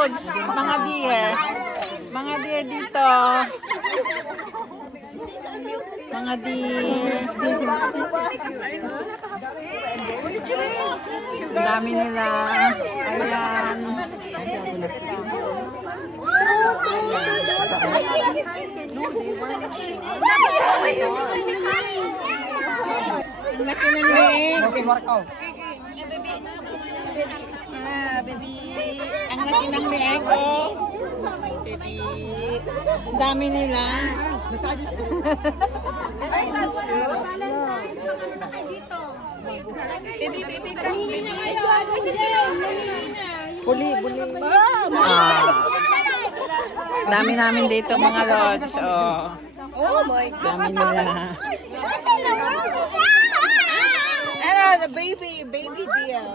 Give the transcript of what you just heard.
loads, mga deer. Mga deer dito. Mga deer. Ang dami nila. Ayan. Ang laki ng leg. Ang laki ng leg, oh. Ang dami nila. Buli. Dami namin dito mga lods. Oh. Dami nila. Ano, the baby deer.